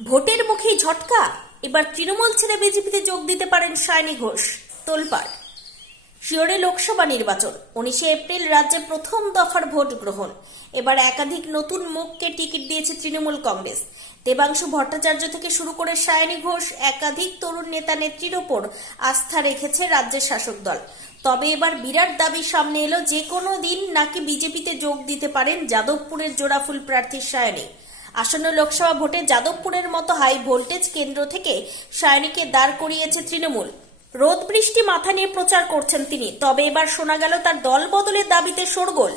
ভোটের মুখেই ঝটকা? এবার তৃণমূল ছেড়ে বিজেপিতে যোগ দিতে পারেন সায়নী ঘোষ। তোলপাড়। শিওরে লোকসভা নির্বাচন, উনিশে এপ্রিল রাজ্যে প্রথম দফার ভোট গ্রহণ। এবার একাধিক নতুন মুখকে টিকিট দিয়েছে তৃণমূল কংগ্রেস। দেবাংশু ভট্টাচার্য থেকে শুরু করে সায়নী ঘোষ, একাধিক তরুণ নেতা নেত্রীর ওপর আস্থা রেখেছে রাজ্যের শাসক দল। তবে এবার বিরাট দাবি সামনে এলো যে কোনো দিন নাকি বিজেপিতে যোগ দিতে পারেন যাদবপুরের জোড়াফুল প্রার্থী সায়নী। আসন্ন লোকসভা ভোটে যাদবপুরের মতো হাই ভোল্টেজ কেন্দ্র থেকে সায়নীকে দাঁড় করিয়েছে তৃণমূল। রোদ বৃষ্টি মাথা নিয়ে প্রচার করছেন তিনি, তবে এবার শোনা গেল তার দল বদলের দাবিতে শোরগোল।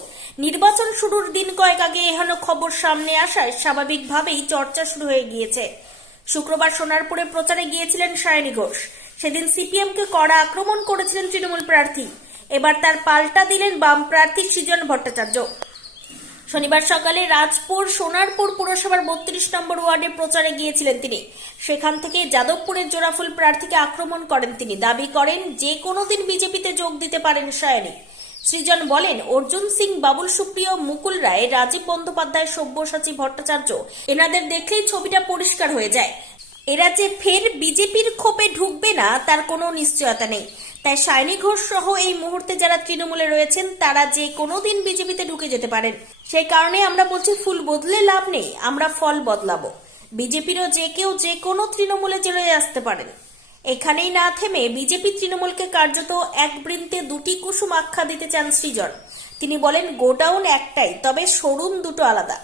নির্বাচন শুরুর দিন কয়েক আগে এহেন খবর সামনে আসায় স্বাভাবিকভাবেই চর্চা শুরু হয়ে গিয়েছে। শুক্রবার সোনারপুরে প্রচারে গিয়েছিলেন সায়নী ঘোষ। সেদিন সিপিএমকে কড়া আক্রমণ করেছিলেন তৃণমূল প্রার্থী। এবার তার পাল্টা দিলেন বাম প্রার্থী সৃজন ভট্টাচার্য। শনিবার সকালে রাজপুর সোনারপুর পুরসভার বত্রিশ নম্বর ওয়ার্ডে প্রচারে গিয়েছিলেন তিনি। সেখান থেকে যাদবপুরের জোড়াফুল প্রার্থীকে আক্রমণ করেন তিনি। দাবি করেন, যে কোনো দিন বিজেপিতে যোগ দিতে পারেন সায়নী। সৃজন বলেন, অর্জুন সিং, বাবুল সুপ্রিয়, মুকুল রায়, রাজীব বন্দ্যোপাধ্যায়, সব্যসাচী ভট্টাচার্য, এনাদের দেখলেই ছবিটা পরিষ্কার হয়ে যায়। এরা যে ফের বিজেপির খোপে ঢুকবে না, তার কোনো নিশ্চয়তা নেই। তাই সায়নী ঘোষ সহ এই মুহূর্তে যারা তৃণমূলে রয়েছেন, তারা যে কোনো দিন বিজেপিতে ঢুকে যেতে পারেন। সেই কারণে আমরা বলছি, ফুল বদলে লাভ নেই, আমরা ফল বদলাবো। বিজেপিরও যে কেউ যে কোনো তৃণমূলে চলে আসতে পারেন। এখানেই না থেমে বিজেপি তৃণমূলকে কার্যত এক বৃন্তে দুটি কুসুম আখ্যা দিতে চান সৃজন। তিনি বলেন, গোডাউন একটাই, তবে শোরুম দুটো আলাদা।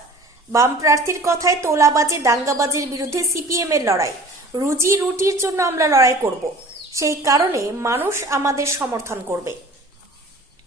বাম প্রার্থীর কথায় তোলাবাজি, দাঙ্গাবাজির বিরুদ্ধে সিপিএম এর লড়াই। রুজি রুটির জন্য আমরা লড়াই করব। সেই কারণে মানুষ আমাদের সমর্থন করবে।